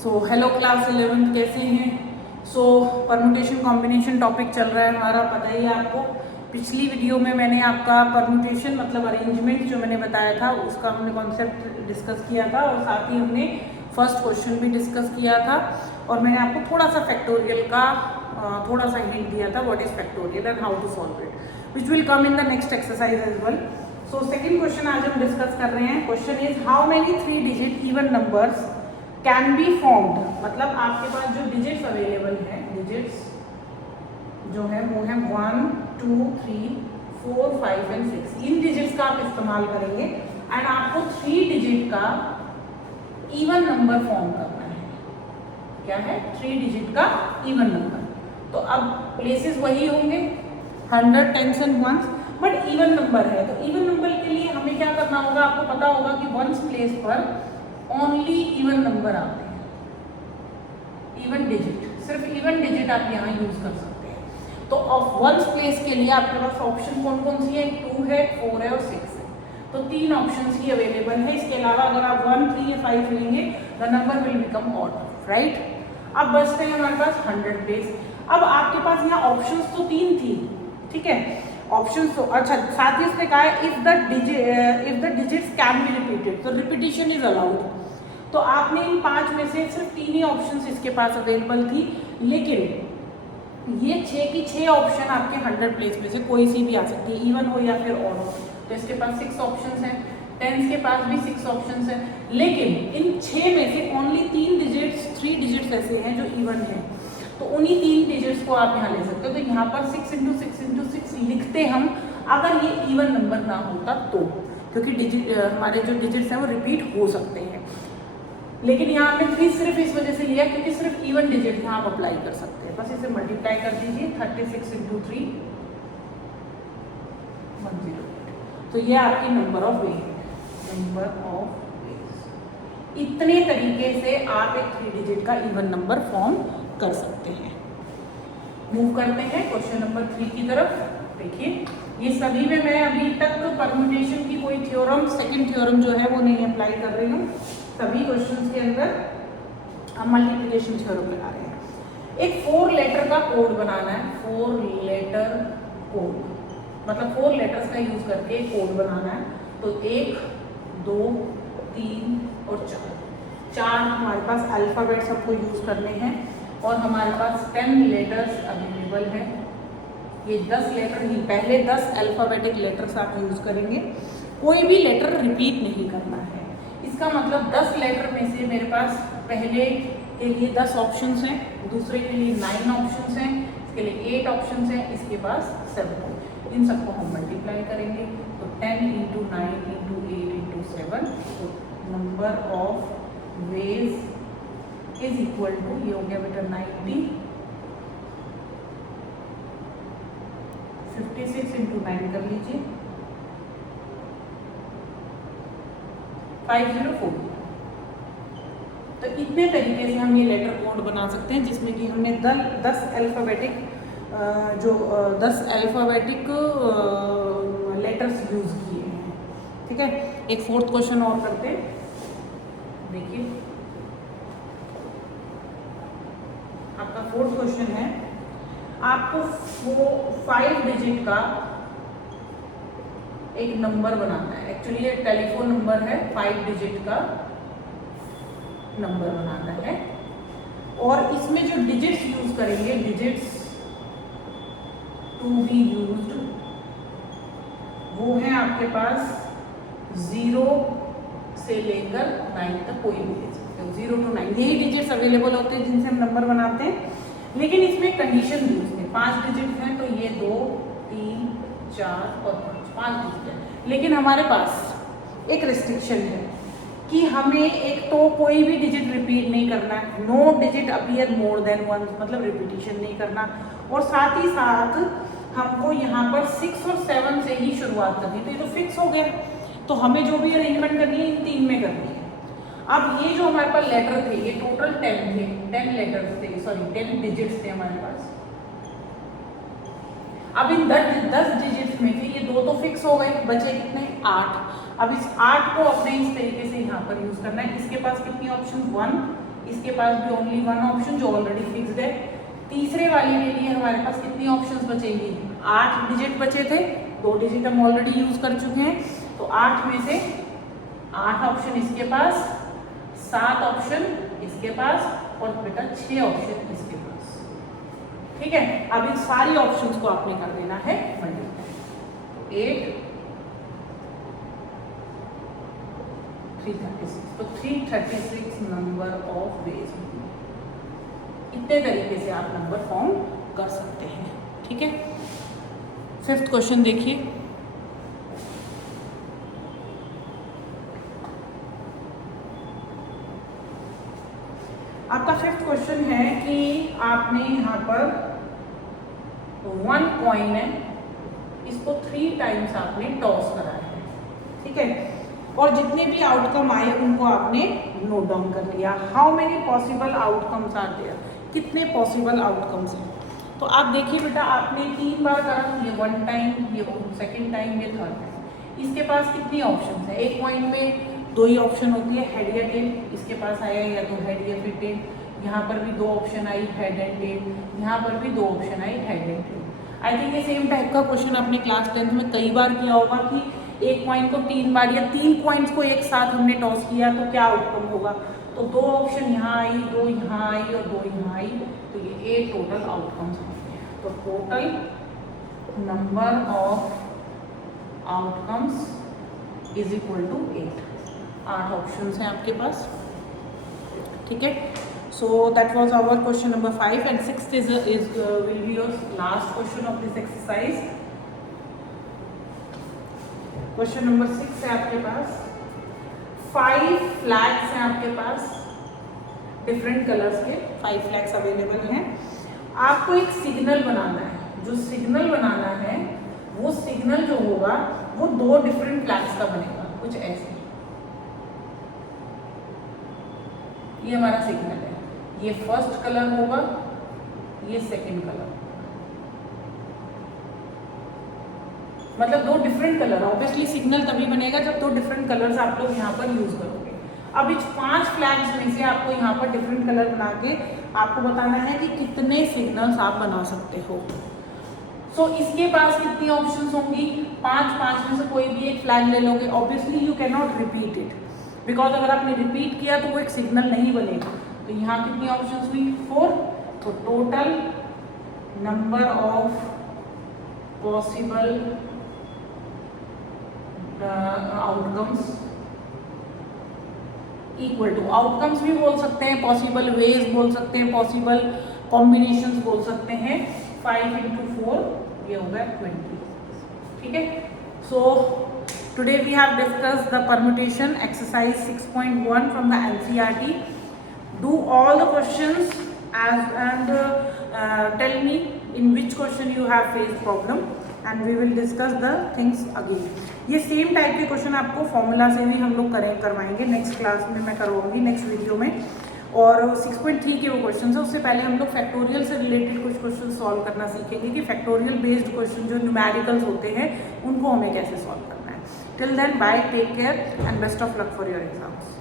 Hello class 11th, कैसे हैं? Permutation combination topic चल रहा है हमारा, पता ही है आपको। पिछली वीडियो में मैंने आपका परमुटेशन मतलब अरेंजमेंट जो मैंने बताया था उसका हमने कॉन्सेप्ट डिस्कस किया था और साथ ही हमने फर्स्ट क्वेश्चन भी डिस्कस किया था और मैंने आपको थोड़ा सा फैक्टोरियल का थोड़ा सा हिंट दिया था, what is factorial and how to solve it, which will come in the next exercise as well. Second question आज हम डिस्कस कर रहे हैं। Question is how many 3 digit even numbers can be formed, मतलब आपके पास जो डिजिट्स अवेलेबल हैं, digits जो है वो है 1, 2, 3, 4, 5 एंड 6। इन डिजिट्स का आप इस्तेमाल करेंगे एंड आपको 3 डिजिट का इवन नंबर फॉर्म करना है। क्या है? 3 डिजिट का इवन नंबर। तो अब प्लेसेस वही होंगे 100, 10 and 1s, but even number है। तो इवन नंबर के लिए हमें क्या करना होगा? आपको पता होगा कि 1s प्लेस पर ओनली इवन नंबर आते हैं, इवन डिजिट, सिर्फ इवन डिजिट आप यहाँ यूज कर सकते हैं। तो ऑफ 1s प्लेस के लिए आपके पास ऑप्शन कौन कौन सी है? 2 है, 4 है और 6 है। तो 3 ऑप्शंस ही अवेलेबल है। इसके अलावा अगर आप 1, 3 या 5 लेंगे the number will become odd, right. अब बचते हैं हमारे पास 100 प्लेस। अब आपके पास यहाँ ऑप्शंस तो 3 थी, ठीक है, ऑप्शंस तो अच्छा। साथ ही उसने कहा है if the digits can be repeated, तो रिपीटिशन इज अलाउड। तो आपने इन 5 में से सिर्फ 3 ही ऑप्शंस इसके पास अवेलेबल थी, लेकिन ये 6 की 6 ऑप्शन आपके 100 प्लेस में से कोई सी भी आ सकती है, इवन हो या फिर ऑड हो। तो इसके पास 6 ऑप्शंस हैं, 10 के पास भी 6 ऑप्शंस हैं, लेकिन इन 6 में से ओनली 3 डिजिट्स ऐसे हैं जो इवन हैं। तो उन्हीं 3 डिजिट्स को आप यहाँ ले सकते हो। तो यहाँ पर 6 × 6 × 6 लिखते हम, अगर ये इवन नंबर ना होता तो, क्योंकि हमारे जो डिजिट्स हैं वो रिपीट हो सकते हैं। लेकिन यहाँ पे 3 सिर्फ इस वजह से लिया क्योंकि सिर्फ इवन डिजिट यहाँ आप अप्लाई कर सकते हैं। बस इसे मल्टीप्लाई कर दीजिए, 36 × 3 108। तो ये आपकी नंबर ऑफ वे है, नंबर ऑफ वेज। इतने तरीके से आप एक 3 डिजिट का इवन नंबर फॉर्म कर सकते हैं। मूव करते हैं क्वेश्चन नंबर 3 की तरफ। देखिए, ये सभी में मैं अभी तक परम्यूटेशन की कोई थ्योरम, सेकंड थ्योरम जो है वो नहीं अप्लाई कर रही हूँ। सभी क्वेश्चंस के अंदर हम मल्टीप्लिकेशन थ्योरम लगा रहे हैं। एक 4 लेटर का कोड बनाना है, 4 लेटर कोड, मतलब 4 लेटर्स का यूज करके एक कोड बनाना है। तो 1, 2, 3 और 4 हमारे पास अल्फाबेट्स हमको यूज करने हैं और हमारे पास 10 लेटर्स अवेलेबल है। ये 10 लेटर ही, पहले 10 अल्फाबेटिक लेटर्स आप यूज करेंगे। कोई भी लेटर रिपीट नहीं करना है। इसका मतलब 10 लेटर में से मेरे पास पहले के लिए 10 ऑप्शंस हैं, दूसरे के लिए 9 ऑप्शंस हैं, इसके लिए 8 ऑप्शंस हैं, इसके पास 7 है। इन सबको हम मल्टीप्लाई करेंगे तो 10 × 9 × 8 × 7, तो number of ways is equal to, ये हो गया बेटा 90, 56 × 9 कर लीजिए, 504। तो इतने तरीके से हम ये लेटर कोड बना सकते हैं जिसमें कि हमने 10 अल्फाबेटिक लेटर्स यूज किए हैं, ठीक है। एक 4th क्वेश्चन और करते हैं। देखिए, आपका 4th क्वेश्चन है, आपको 5 डिजिट का एक नंबर बनाना है। एक्चुअली ये टेलीफोन नंबर है, 5 डिजिट का नंबर बनाना है और इसमें जो डिजिट्स यूज करेंगे, डिजिट्स टू बी यूज्ड, वो है आपके पास 0 से लेकर 9 तक कोई भी ले सकते हो। 0 to 9 यही डिजिट्स अवेलेबल होते हैं जिनसे हम नंबर बनाते हैं। लेकिन इसमें कंडीशन दी उसने, 5 डिजिट हैं तो ये 2, 3, 4 और 5 डिजिट है। लेकिन हमारे पास एक रिस्ट्रिक्शन है कि हमें एक तो कोई भी डिजिट रिपीट नहीं करना है, no digit appear more than 1, मतलब रिपीटिशन नहीं करना, और साथ ही साथ हमको यहाँ पर 6 और 7 से ही शुरुआत करनी। तो ये तो फिक्स हो गया, तो हमें जो भी अरेंजमेंट करनी है इन 3 में करनी है। अब ये जो हमारे पास लेटर थे, ये टोटल 10 थे, 10 लेटर्स थे, सॉरी 10 डिजिट्स थे हमारे पास। अब इन 10 डिजिट्स में से ये 2 तो फिक्स हो गए, बचे कितने? 8। अब इस 8 को अपने इस तरीके से यहाँ पर यूज करना है। इसके पास कितनी ऑप्शन? 1, इसके पास भी ओनली वन ऑप्शन जो ऑलरेडी फिक्स्ड है। तीसरे वाले के लिए हमारे पास कितनी ऑप्शंस बचेंगी? 8 डिजिट बचे थे, 2 डिजिट हम ऑलरेडी यूज कर चुके हैं, तो 8 में से 8 ऑप्शन इसके पास, 7 ऑप्शन इसके पास और बेटा 6 ऑप्शन इसके पास। ठीक है, अब इन सारी ऑप्शंस को आपने कर देना है मल्टीप्लाई। 8 336, तो 336 नंबर ऑफ वेज। इतने तरीके से आप नंबर फॉर्म कर सकते हैं। ठीक है, 5th क्वेश्चन देखिए। आपका 5th क्वेश्चन है कि आपने यहाँ पर 1 कॉइन है, इसको 3 टाइम्स आपने टॉस करा है। ठीक है, और जितने भी आउटकम आए उनको आपने नोट डाउन कर लिया। How many possible outcomes are there, कितने पॉसिबल आउटकम्स हैं। तो आप देखिए बेटा, आपने 3 बार करा, ये 1 टाइम, ये 2nd टाइम, ये 3rd टाइम। इसके पास कितनी ऑप्शन है? एक पॉइंट में 2 ही ऑप्शन होती है, हेड या टेल। इसके पास आया या तो हेड या फिर टेल। यहाँ पर भी 2 ऑप्शन आई, हेड एंड टेल। यहाँ पर भी 2 ऑप्शन आई, head and tail. I think ये सेम टाइप का क्वेश्चन आपने क्लास 10th में कई बार किया होगा कि एक पॉइंट को 3 बार या 3 पॉइंट्स को एक साथ हमने टॉस किया तो क्या आउटकम होगा। तो 2 ऑप्शन यहाँ आई, 2 यहाँ आई और 2 यहाँ आई, तो ये 8 टोटल आउटकम्स होंगे। तो total number of outcomes is equal to 8। 8 options हैं आपके पास। ठीक है, so that was our question number 5 and 6th is will be your last question of this exercise. Question number 6 है आपके पास। 5 फ्लैग्स हैं आपके पास, डिफरेंट कलर्स के 5 फ्लैग्स अवेलेबल हैं। आपको एक सिग्नल बनाना है। जो सिग्नल बनाना है वो सिग्नल जो होगा वो 2 डिफरेंट फ्लैग्स का बनेगा, कुछ ऐसे। ये हमारा सिग्नल है, ये फर्स्ट कलर होगा, ये सेकंड कलर, मतलब 2 डिफरेंट कलर। ऑब्वियसली सिग्नल तभी बनेगा जब 2 डिफरेंट कलर्स आप लोग यहाँ पर यूज करोगे। अब इस 5 फ्लैग्स में से आपको यहाँ पर डिफरेंट कलर बना के आपको बताना है कि कितने सिग्नल्स आप बना सकते हो। सो इसके पास कितनी ऑप्शंस होंगी? 5 में से कोई भी एक फ्लैग ले लोगे। Obviously you can not repeat it, because अगर आपने रिपीट किया तो वो एक सिग्नल नहीं बनेगा। तो यहाँ कितनी ऑप्शंस हुई? 4। तो total number of possible outcomes equal to, outcomes भी बोल सकते हैं, पॉसिबल वेज बोल सकते हैं, पॉसिबल कॉम्बिनेशंस बोल सकते हैं। 5 × 4 ये होगा 20। ठीक है, so today we have discussed the permutation exercise 6.1 from the NCERT. Do all the questions and tell me in which question you have faced problem and we will discuss the things again. ये same type के question आपको formula से भी हम लोग करवाएंगे next class में, मैं करवाऊंगी नेक्स्ट वीडियो में। और 6.3 के वो क्वेश्चन है, उससे पहले हम लोग फैक्टोरियल से रिलेटेड कुछ क्वेश्चन सॉल्व करना सीखेंगे कि फैक्टोरियल बेस्ड क्वेश्चन जो न्यूमेरिकल्स होते हैं उनको हमें कैसे सॉल्व करना है। Till then bye, take care and best of luck for your exams.